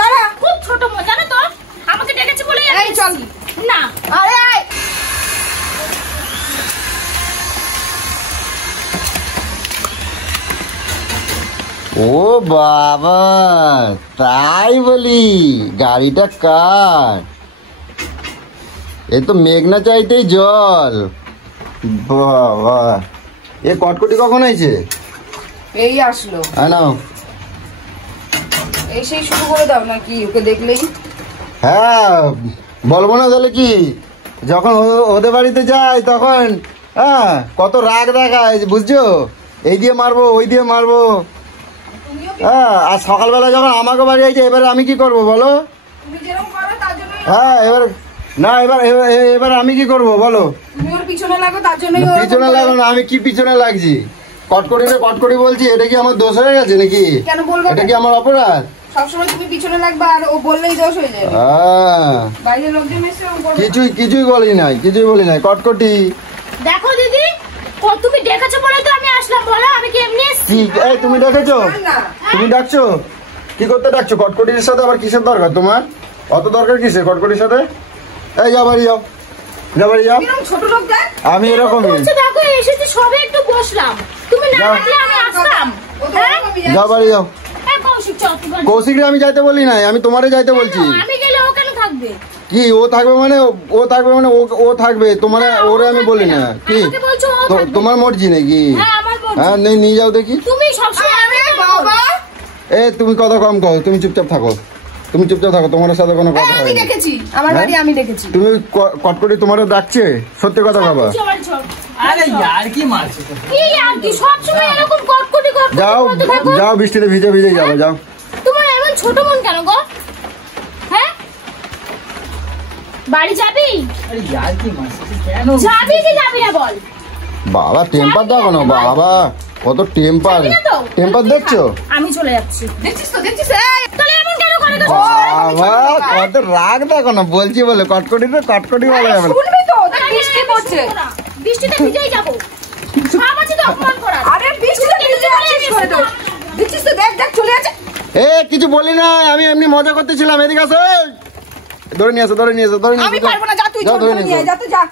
দাঁড়া, খুব ছোট মন জানো তো, আমাকে ডেকেছে বলে এই চল না। আরে ও বাবা, তাই বলি গাড়িটা কার? এ তো মেঘনা চাইতেই জল। বাবা, এ কটকটি কখন হয়েছে? এই আসলো। নাও। এই সেই শুরু করে দাও নাকি ওকে দেখলেই? হ্যাঁ, বলবো না তাহলে কি? যখন ওদের বাড়িতে যাই তখন হ্যাঁ কত রাগ দেখায় বুঝছো, এই দিয়ে মারবো ওই দিয়ে মারবো। হ্যাঁ, আর সকালবেলা যখন আমাকে বাড়ি আইছে এবারে আমি কি করব বলো? তুমি যেরকম করো তার জন্যই। হ্যাঁ, এবার আমি কি করব বলো? তুমি ওর পিছনে লাগো তার জন্যই। পিছনে লাগো না, আমি কি পিছনে লাগছি? কটকটি বলছি, এটা কি আমার দোষ হয়ে গেছে নাকি? কেন বলবো? এটা কি আমার অপরাধ? সবসময় তুমি পিছনে লাগবে আর ও বললেই দোষ হয়ে যাবে। বাইরের লোকজন এসে ও বলবে। কিছুই বলি নাই কটকটি। দেখো দিদি, তুমি ডেকেছো বলে তো আমি আসলাম, বলো আমি কি এমনি এসেছি? এই তুমি ডেকেছো? না তুমি ডাকছো? কি করতে ডাকছো? কটকটির সাথে আবার কিসের দরকার তোমার? অত দরকার কিসের কটকটির সাথে? এই যাও বাড়ি যাও, এরকম ছোট লোক দেখ। আমি এরকমই। দেখো এসেছি সবে একটু বসলাম, তুমি না ডাকলে আমি আসতাম। যাও বাড়ি যাও। কৌশিক আমি যাইতে বলি নাই, আমি তোমারে যাইতে বলছি। আমি গেলে ও কেন থাকবে? কি ও থাকবে মানে ও থাকবে, তোমার ওরে আমি বলি না কি? তোমার মর্জি নাকি? হ্যাঁ, নিয়ে যাও দেখি। তুমি সবসময় বাবা, এ তুমি কথা কম কও, তুমি চুপচাপ থাকো, তোমার সাথে কোনো কথা আমি দেখেছি, আমার বাড়ি আমি দেখেছি। তুমি কটকটি তোমারে ডাকছে, সত্যি কথা বাবা। আরে यार কি মারছো? কি আর কি সব সময় এরকম কটকটি যাও বৃষ্টিতে ভিজে যাবে, যাও। তোমার এমন ছোট মন কেন গো? হ্যাঁ, বাড়ি যাবি? আরে यार কি মারছো কেন? যাবি কি যাবি না বল? বাবা টেম্পার দেখো না বাবা, কত টেম্পার দেখছো? আমি চলে যাচ্ছি। দেখছিস তো তাহলে এমন কেন করে গো? বাবা কত রাগ দেখো না, বলছি বলে কটকটি বলে যাবে। শুনবি তো, বৃষ্টি পড়ছে। বৃষ্টিতে ভিজেই যাবো, সব আছে তো অপমান করা। আরে বৃষ্টিতে ভিজে আসছিস করে তো, দেখছিস তো, দেখ চলে আছে। কিছু বলি না, আমি এমনি মজা করতেছিলাম। এদিকে আসো, ধরে নিয়ে আসো। আমি পারবো না, যা তুই, ধরে নিয়ে যা তুই যা।